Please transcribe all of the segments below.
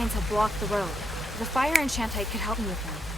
giants have blocked the road. The fire enchantite could help me with them.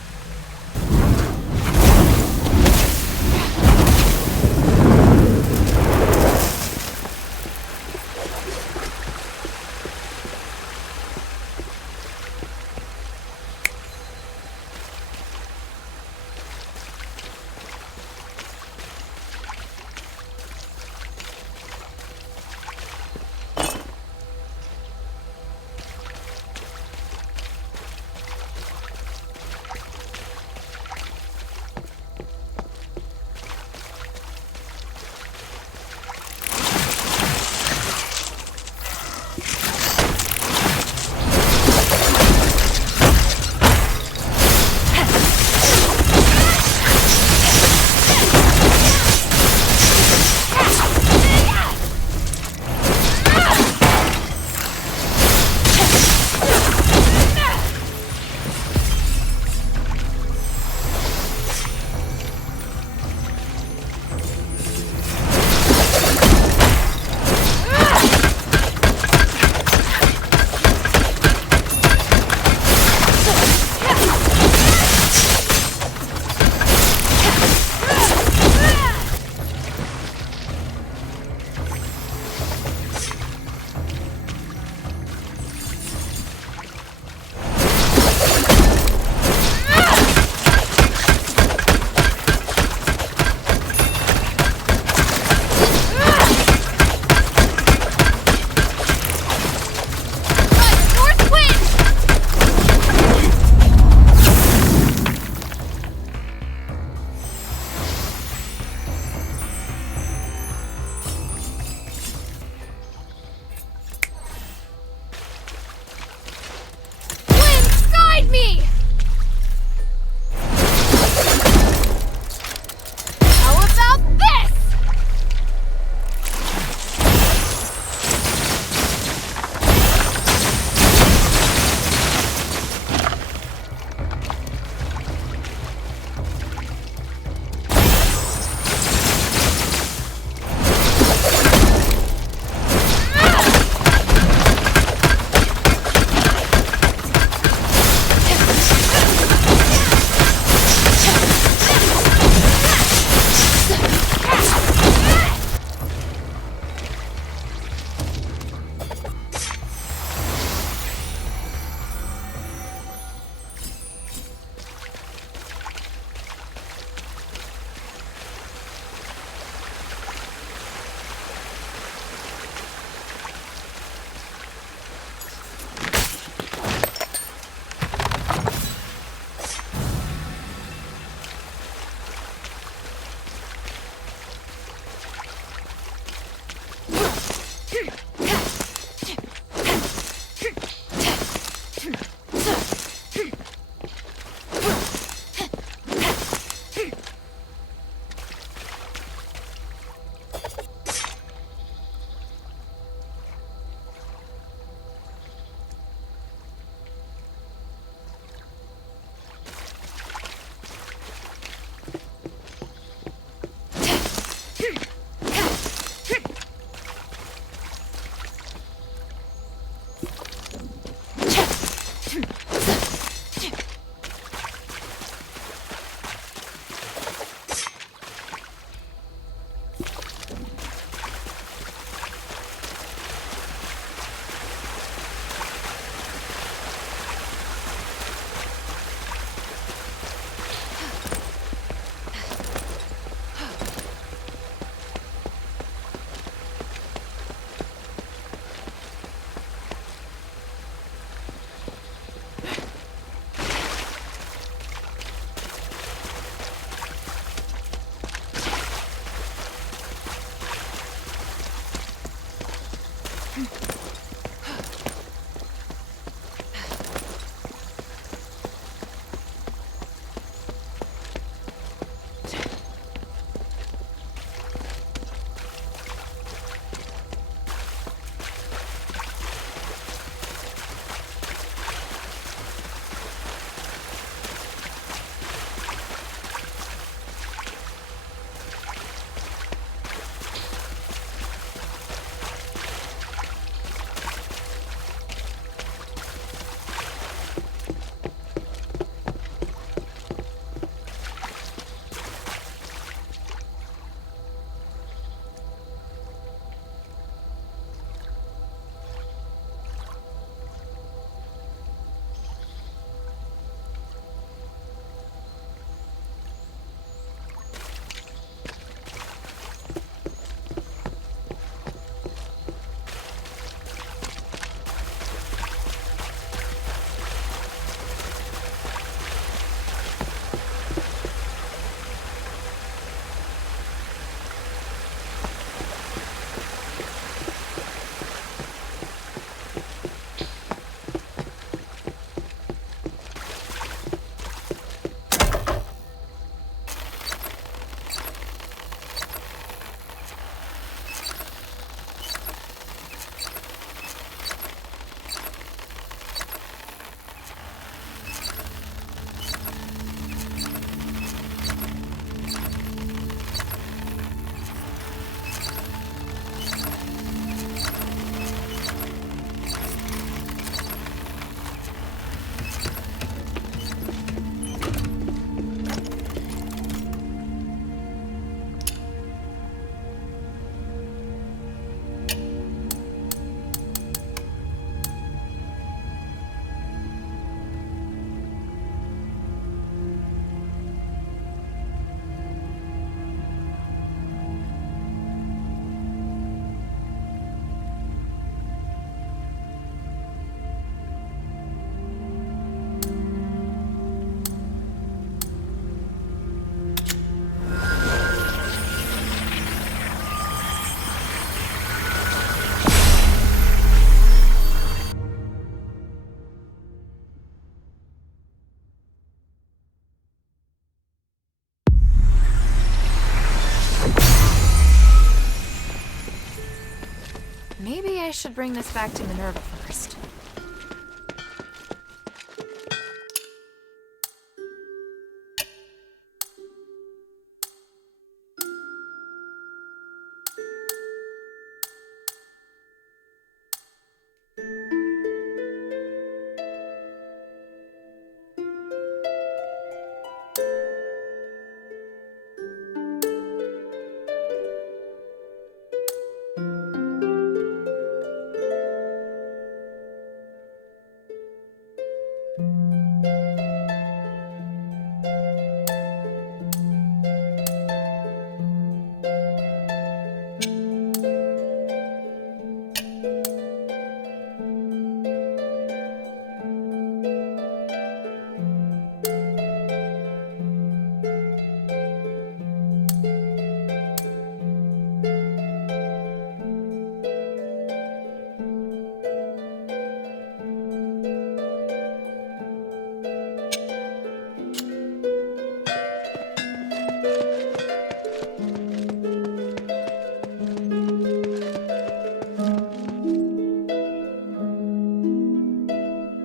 should bring this back to Minerva first.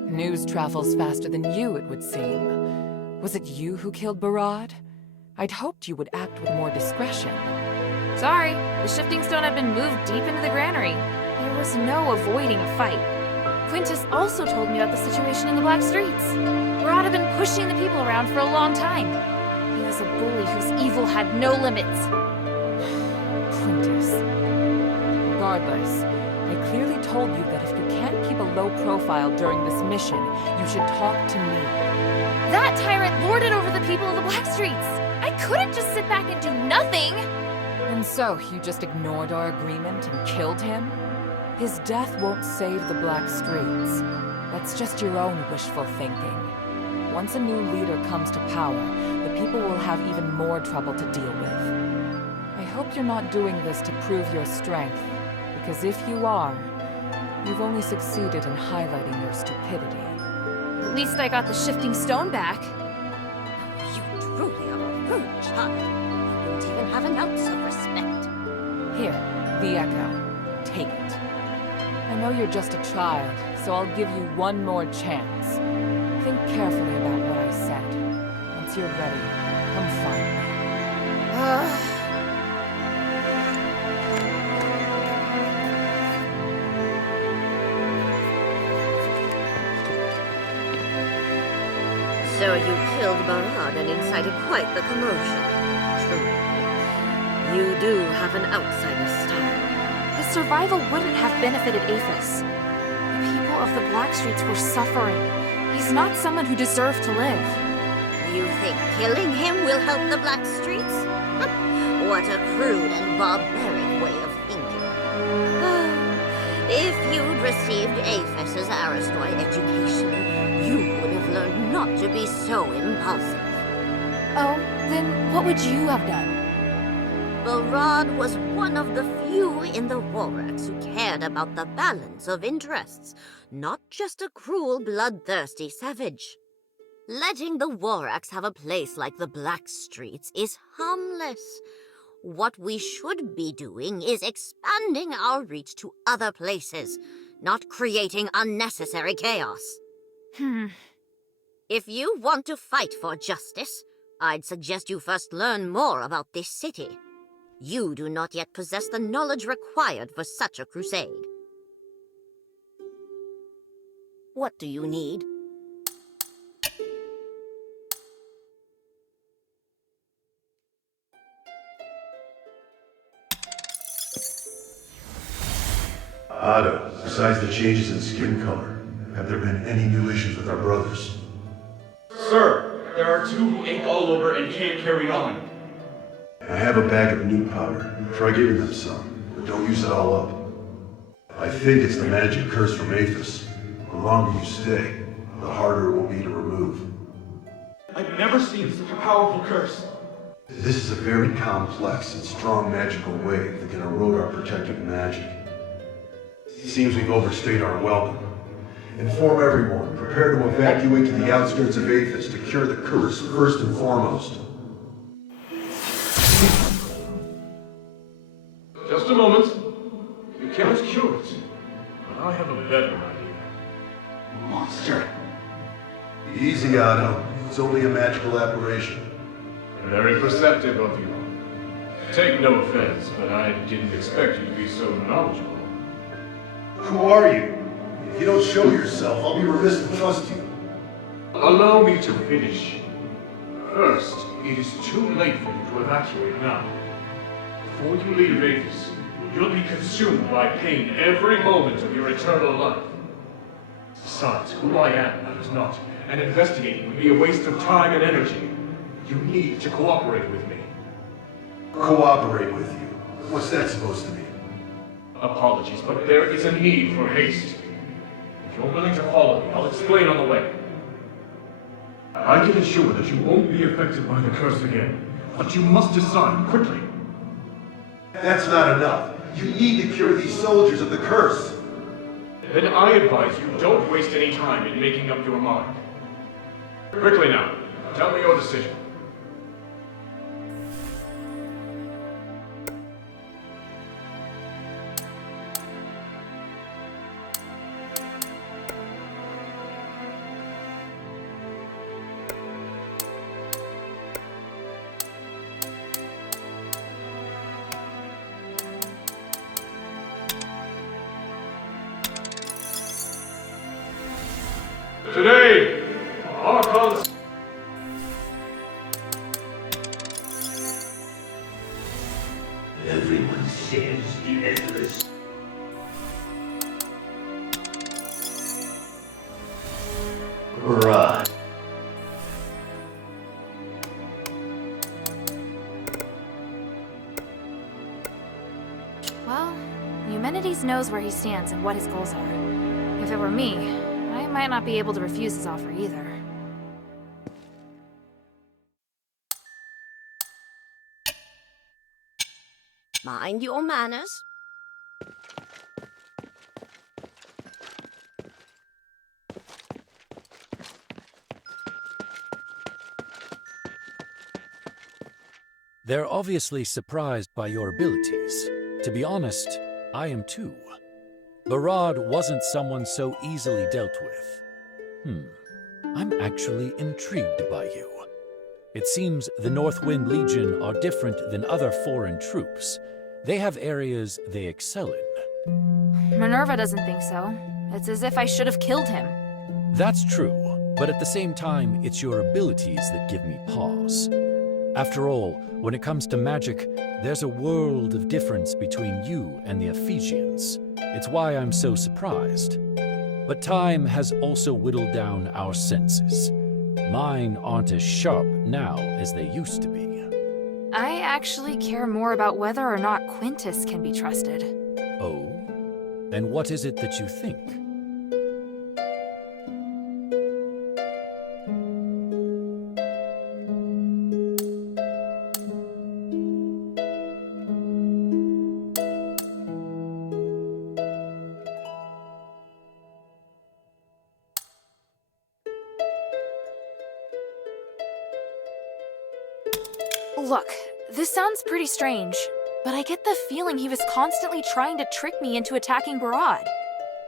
News travels faster than you, it would seem. Was it you who killed Barad? I'd hoped you would act with more discretion. Sorry, the shifting stone had been moved deep into the granary. There was no avoiding a fight. Quintus also told me about the situation in the Black Streets. Barad had been pushing the people around for a long time. He was a bully whose evil had no limits. Quintus. Regardless, I clearly told you that if you can't keep a low profile during this mission, you should talk to me. That tyrant lorded over the people of the Black Streets. I couldn't just sit back and do nothing. And so, you just ignored our agreement and killed him? His death won't save the Black Streets. That's just your own wishful thinking. Once a new leader comes to power, the people will have even more trouble to deal with. I hope you're not doing this to prove your strength, because if you are, you've only succeeded in highlighting your stupidity. At least I got the shifting stone back. You truly are a rude child. You don't even have an ounce of respect. Here, the Echo. Take it. I know you're just a child, so I'll give you one more chance. Think carefully about what I said. Once you're ready, come find me. So you killed Barad and incited quite the commotion. True. You do have an outsider style. His survival wouldn't have benefited Aphis. The people of the Black Streets were suffering. He's not someone who deserved to live. You think killing him will help the Black Streets? What a crude and barbaric way of thinking. If you'd received Aphis's Aristoid education, you would have learned not to be so impulsive. Oh, then what would you have done? Barad was one of the few in the Warax who cared about the balance of interests, not just a cruel, bloodthirsty savage. Letting the Warax have a place like the Black Streets is harmless. What we should be doing is expanding our reach to other places, not creating unnecessary chaos. If you want to fight for justice, I'd suggest you first learn more about this city. You do not yet possess the knowledge required for such a crusade. What do you need? Otto, besides the changes in skin color, have there been any new issues with our brothers? Sir, there are two who ache all over and can't carry on. I have a bag of new powder. Try giving them some, but don't use it all up. I think it's the magic curse from Aphis. The longer you stay, the harder it will be to remove. I've never seen such a powerful curse. This is a very complex and strong magical wave that can erode our protective magic. Seems we've overstayed our welcome. Inform everyone, prepare to evacuate to the outskirts of Aphis to cure the curse first and foremost. Just a moment. You can't cure it. It's only a magical aberration. Very perceptive of you. Take no offense, but I didn't expect you to be so knowledgeable. Who are you? If you don't show yourself, I'll be remiss to trust you. Allow me to finish. First, it is too late for you to evacuate now. Before you leave Avis, you'll be consumed by pain every moment of your eternal life. Besides, who I am matters not, and investigating would be a waste of time and energy. You need to cooperate with me. Cooperate with you? What's that supposed to mean? Apologies, but there is a need for haste. If you're willing to follow me, I'll explain on the way. I can assure that you won't be affected by the curse again, but you must decide quickly. That's not enough. You need to cure these soldiers of the curse. Then I advise you don't waste any time in making up your mind. Quickly now, tell me your decision. Today, our cons- Everyone says the endless. Run. Well, Eumenides knows where he stands and what his goals are. If it were me, I might not be able to refuse his offer either. Mind your manners. They're obviously surprised by your abilities. To be honest, I am too. Barad wasn't someone so easily dealt with. I'm actually intrigued by you. It seems the Northwind Legion are different than other foreign troops. They have areas they excel in. Minerva doesn't think so. It's as if I should have killed him. That's true, but at the same time, it's your abilities that give me pause. After all, when it comes to magic, there's a world of difference between you and the Ephesians. It's why I'm so surprised. But time has also whittled down our senses. Mine aren't as sharp now as they used to be. I actually care more about whether or not Quintus can be trusted. Oh? And what is it that you think? Look, this sounds pretty strange, but I get the feeling he was constantly trying to trick me into attacking Barad.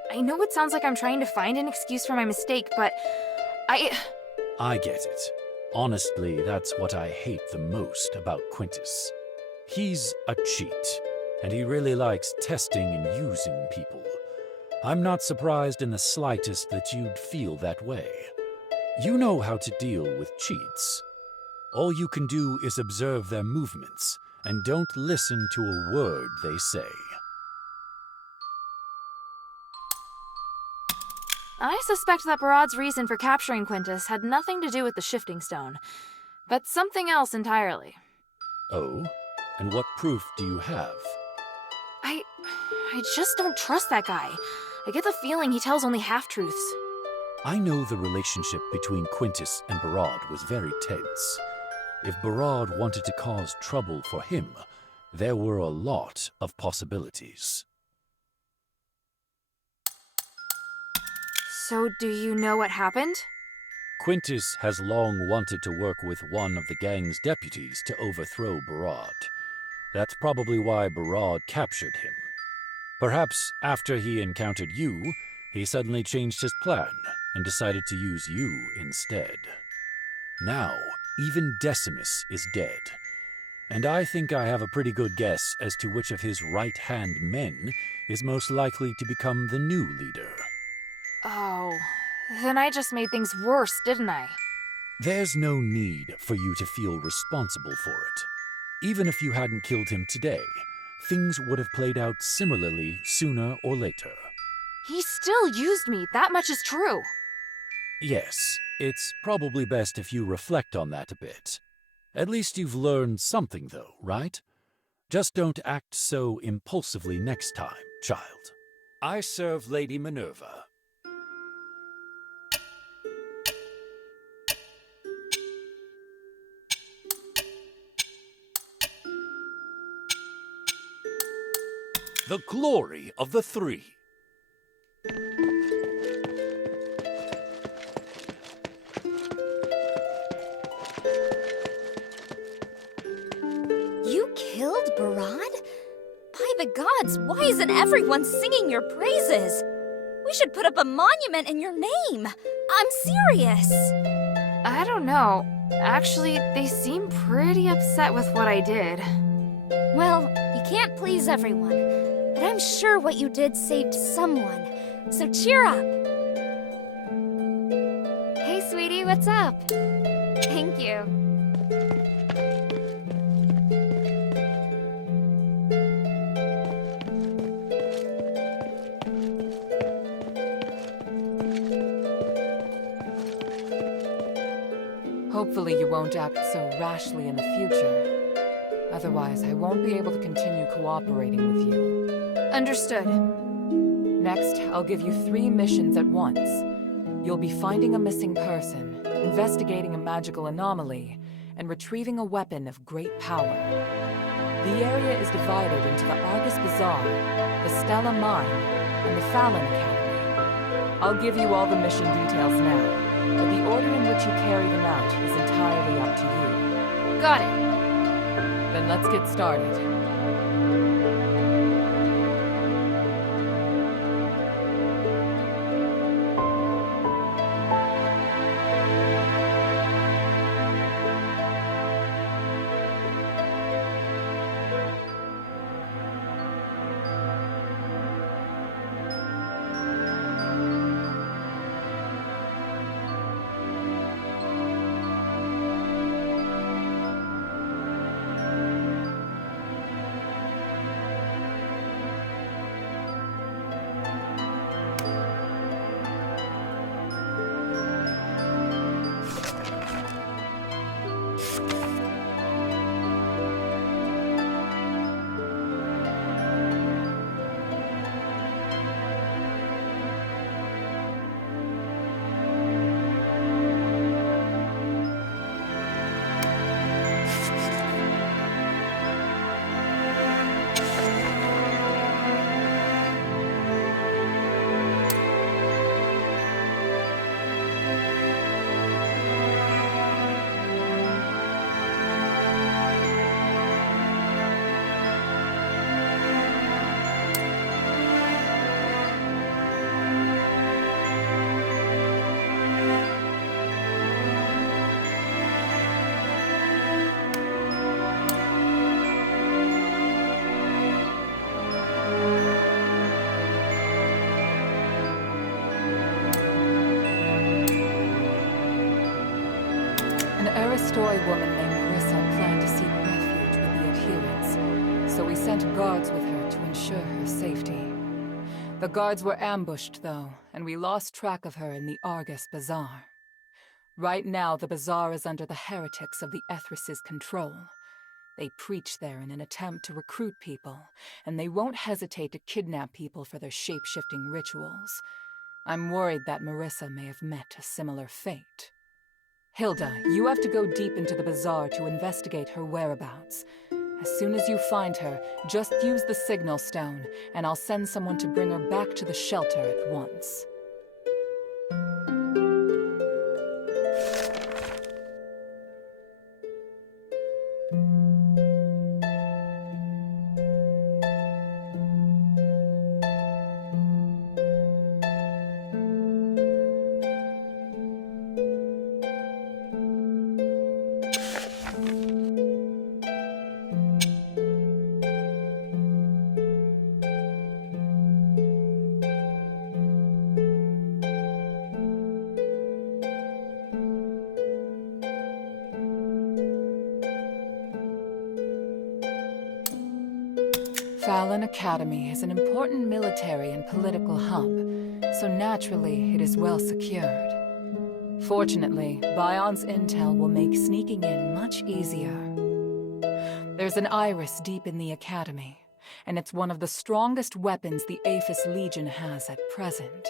I know it sounds like I'm trying to find an excuse for my mistake, but I get it. Honestly, that's what I hate the most about Quintus. He's a cheat, and he really likes testing and using people. I'm not surprised in the slightest that you'd feel that way. You know how to deal with cheats. All you can do is observe their movements, and don't listen to a word they say. I suspect that Barad's reason for capturing Quintus had nothing to do with the shifting stone, but something else entirely. Oh? And what proof do you have? I just don't trust that guy. I get the feeling he tells only half-truths. I know the relationship between Quintus and Barad was very tense. If Barad wanted to cause trouble for him, there were a lot of possibilities. So do you know what happened? Quintus has long wanted to work with one of the gang's deputies to overthrow Barad. That's probably why Barad captured him. Perhaps after he encountered you, he suddenly changed his plan and decided to use you instead. Now, even Decimus is dead. And I think I have a pretty good guess as to which of his right-hand men is most likely to become the new leader. Oh, then I just made things worse, didn't I? There's no need for you to feel responsible for it. Even if you hadn't killed him today, things would have played out similarly sooner or later. He still used me, that much is true. Yes, it's probably best if you reflect on that a bit. At least you've learned something, though, right? Just don't act so impulsively next time, child. I serve Lady Minerva. The glory of the three. You killed Barad? By the gods, why isn't everyone singing your praises? We should put up a monument in your name. I'm serious. I don't know. Actually, they seem pretty upset with what I did. Well, you can't please everyone, but I'm sure what you did saved someone. So cheer up. Hey, sweetie, what's up? Thank you. Hopefully you won't act so rashly in the future. Otherwise, I won't be able to continue cooperating with you. Understood. Next, I'll give you 3 missions at once. You'll be finding a missing person, investigating a magical anomaly, and retrieving a weapon of great power. The area is divided into the Argus Bazaar, the Stella Mine, and the Fallon Academy. I'll give you all the mission details now, but the order in which you carry them out is entirely up to you. Got it. Then let's get started. Aristoy woman named Marissa planned to seek refuge with the adherents, so we sent guards with her to ensure her safety. The guards were ambushed, though, and we lost track of her in the Argus Bazaar. Right now, the bazaar is under the heretics of the Ethris's control. They preach there in an attempt to recruit people, and they won't hesitate to kidnap people for their shape-shifting rituals. I'm worried that Marissa may have met a similar fate. Hilda, you have to go deep into the bazaar to investigate her whereabouts. As soon as you find her, just use the signal stone, and I'll send someone to bring her back to the shelter at once. Fallon Academy is an important military and political hub, so naturally it is well secured. Fortunately, Bion's intel will make sneaking in much easier. There's an iris deep in the Academy, and it's one of the strongest weapons the Aphis Legion has at present.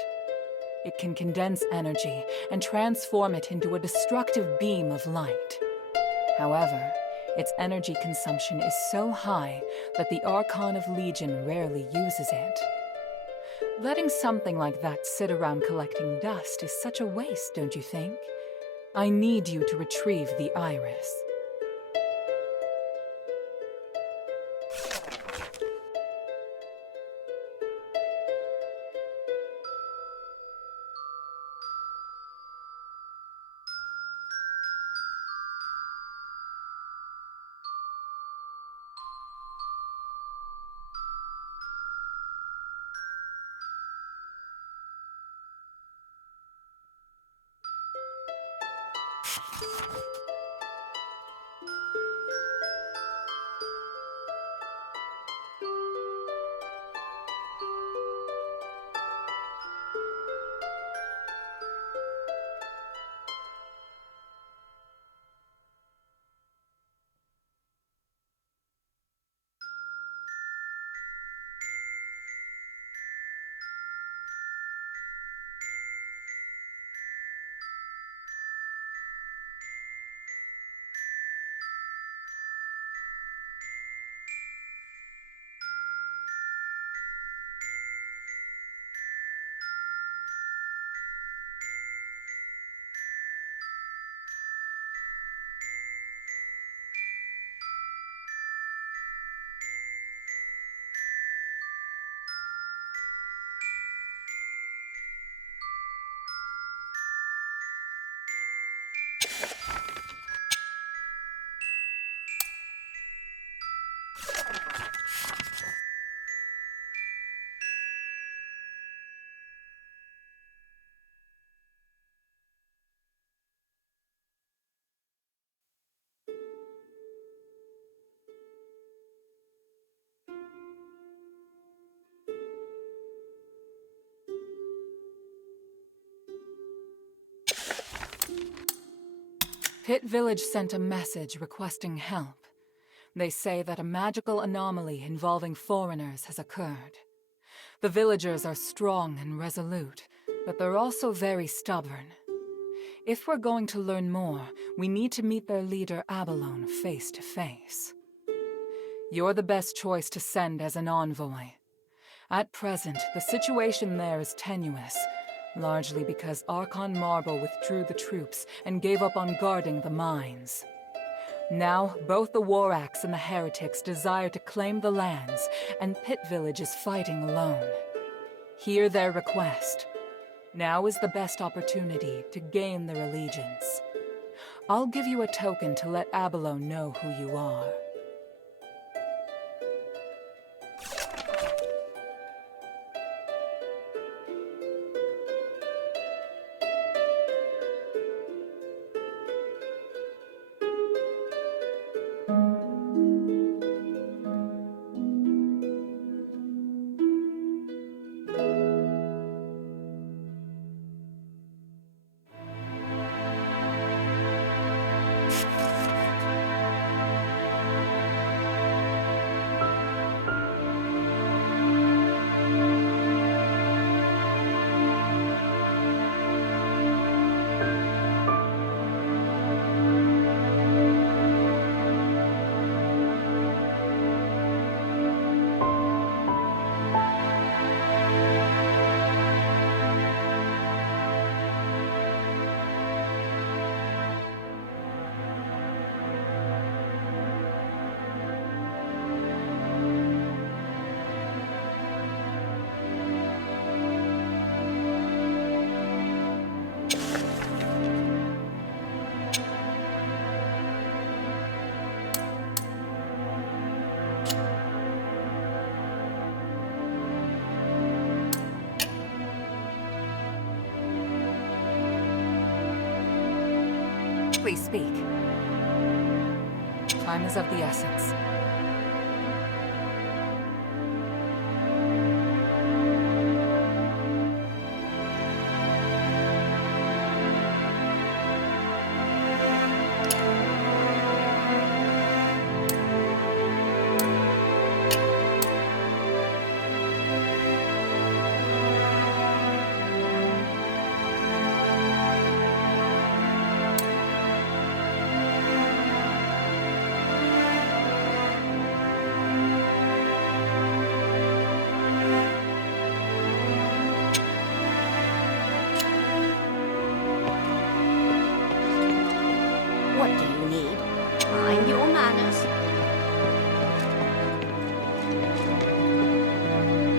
It can condense energy and transform it into a destructive beam of light. However, its energy consumption is so high that the Archon of Legion rarely uses it. Letting something like that sit around collecting dust is such a waste, don't you think? I need you to retrieve the iris. Pit Village sent a message requesting help. They say that a magical anomaly involving foreigners has occurred. The villagers are strong and resolute, but they're also very stubborn. If we're going to learn more, we need to meet their leader Abalone face to face. You're the best choice to send as an envoy. At present, the situation there is tenuous, largely because Archon Marble withdrew the troops and gave up on guarding the mines. Now, both the War Axe and the Heretics desire to claim the lands, and Pit Village is fighting alone. Hear their request. Now is the best opportunity to gain their allegiance. I'll give you a token to let Abalone know who you are. Please speak. Time is of the essence. What do you need? Mind your manners.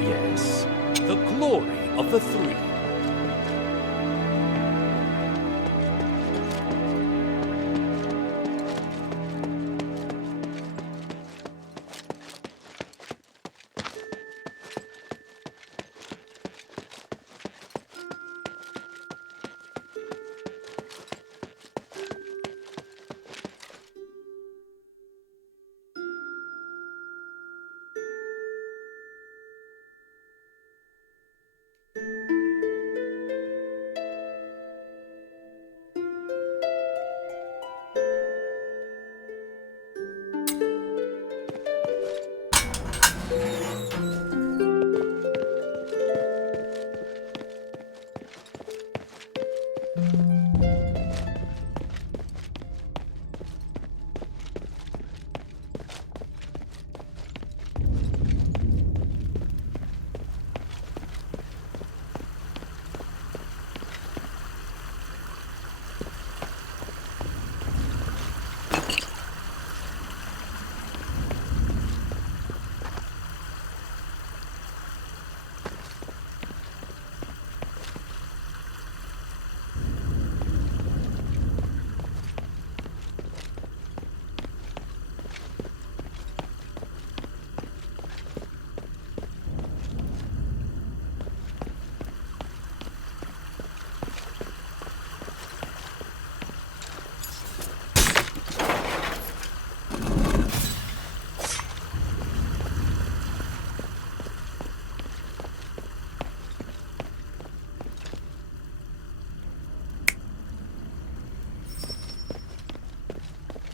Yes, the glory of the three.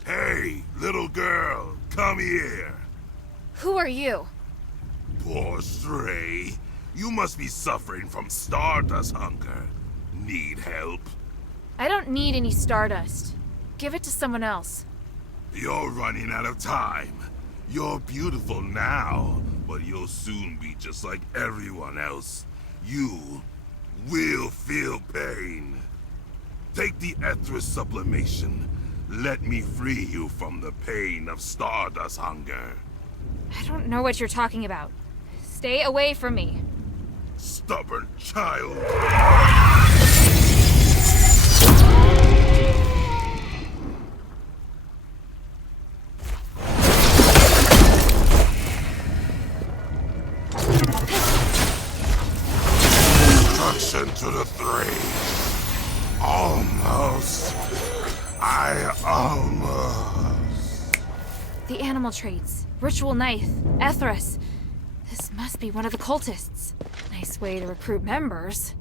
Hey, little girl, come here. Who are you? Poor stray. You must be suffering from stardust hunger. Need help? I don't need any stardust. Give it to someone else. You're running out of time. You're beautiful now, but you'll soon be just like everyone else. You will feel pain. Take the Ethris sublimation. Let me free you from the pain of stardust hunger. I don't know what you're talking about. Stay away from me. Stubborn child. Introduction to the three. Almost. I almost. The animal traits. Ritual knife. Ethris. This must be one of the cultists. Nice way to recruit members.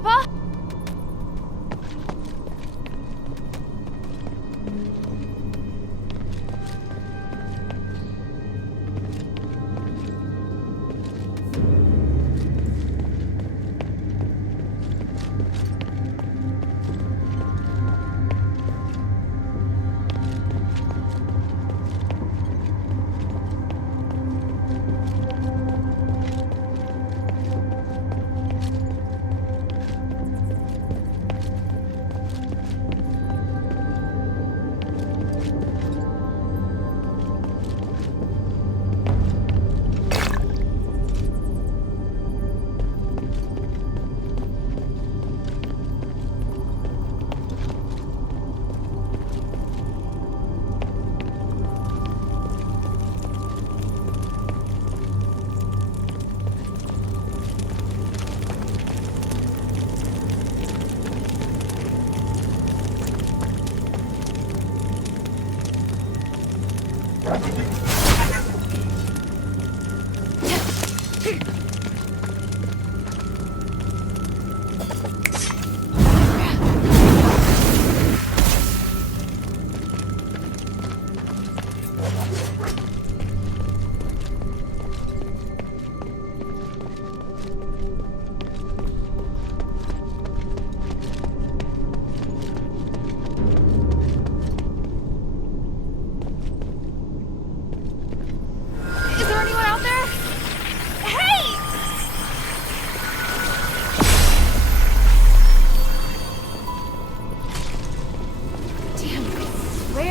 Papa?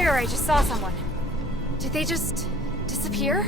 I just saw someone. Did they just disappear?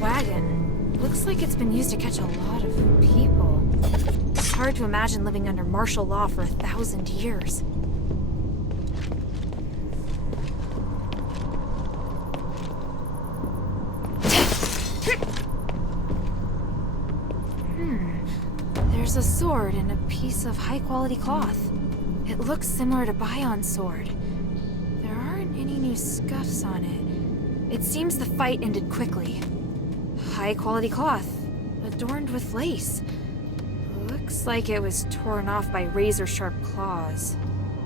Wagon. Looks like it's been used to catch a lot of people. It's hard to imagine living under martial law for 1,000 years. There's a sword and a piece of high-quality cloth. It looks similar to Bion's sword. There aren't any new scuffs on it. It seems the fight ended quickly. High-quality cloth, adorned with lace. Looks like it was torn off by razor-sharp claws.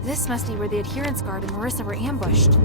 This must be where the adherence guard and Marissa were ambushed.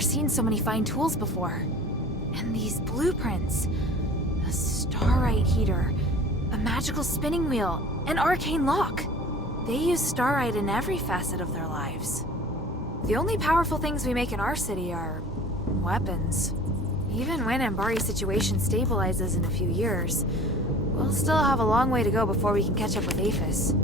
never seen so many fine tools before. And these blueprints. A starite heater, a magical spinning wheel, an arcane lock. They use starite in every facet of their lives. The only powerful things we make in our city are weapons. Even when Ambari's situation stabilizes in a few years, we'll still have a long way to go before we can catch up with Aphis.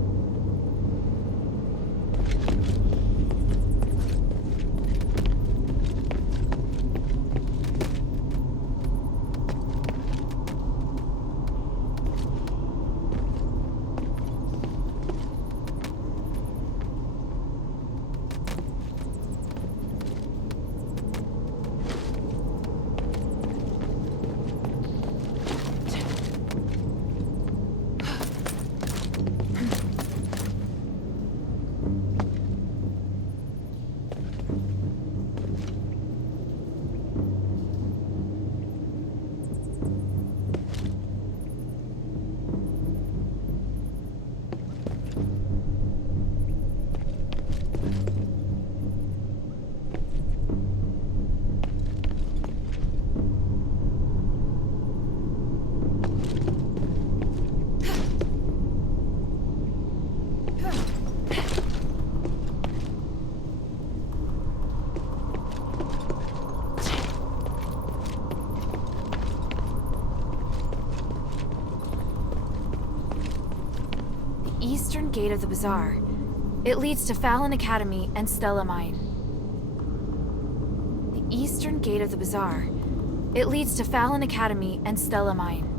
Eastern Gate of the Bazaar. It leads to Fallon Academy and Stella Mine. The Eastern Gate of the Bazaar. It leads to Fallon Academy and Stella Mine.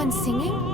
someone singing?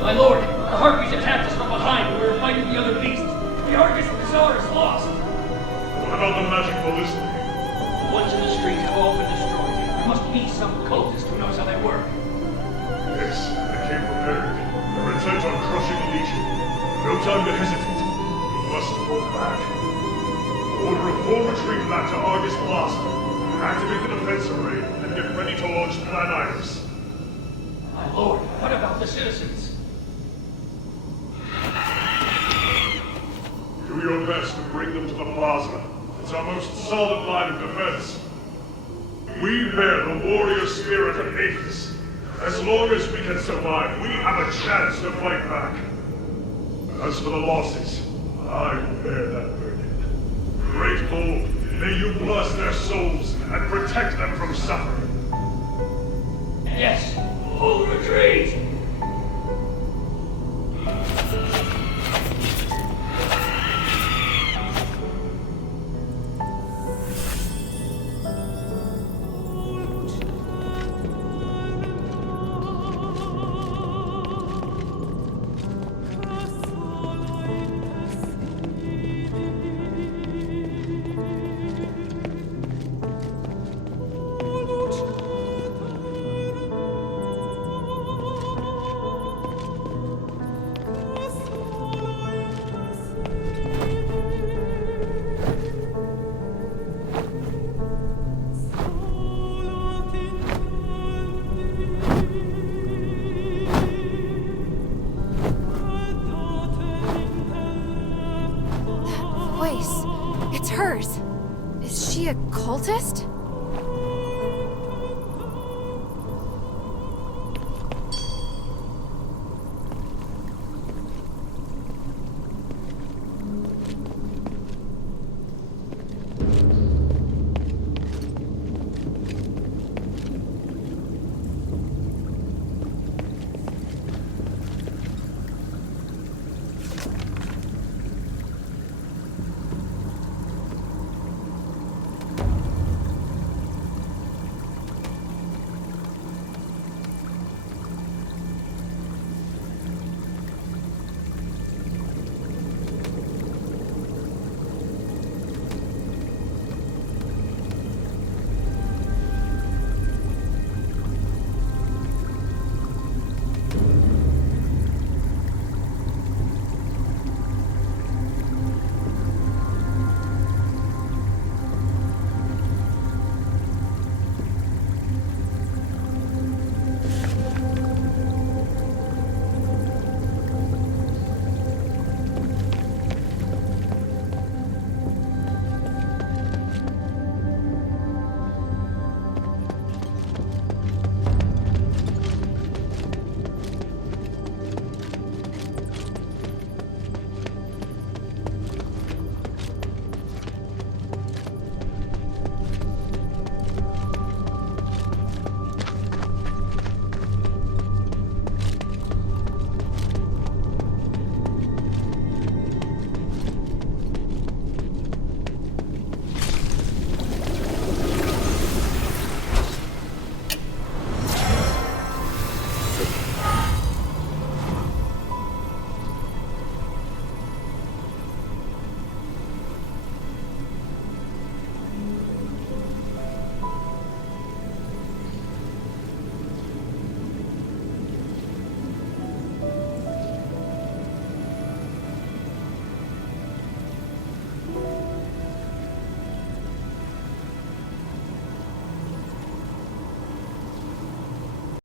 My lord, the Harpies attacked us from behind when we were fighting the other beasts. The Argus Bazaar is lost. What about the magic ballista? The ones in the street have all been destroyed. There must be some cultist who knows how they work. Yes, they came prepared. They're intent on crushing the Legion. No time to hesitate. We must fall back. Order a full retreat back to Argus Plaza. Activate the defense array and get ready to launch Plan Iris. My lord, what about the citizens? Do your best to bring them to the plaza. It's our most solid line of defense. We bear the warrior spirit of Aethys. As long as we can survive, we have a chance to fight back. As for the losses, I will bear that burden. Grateful, may you bless their souls and protect them from suffering. Yes, all retreat! It's hers. Is she a cultist?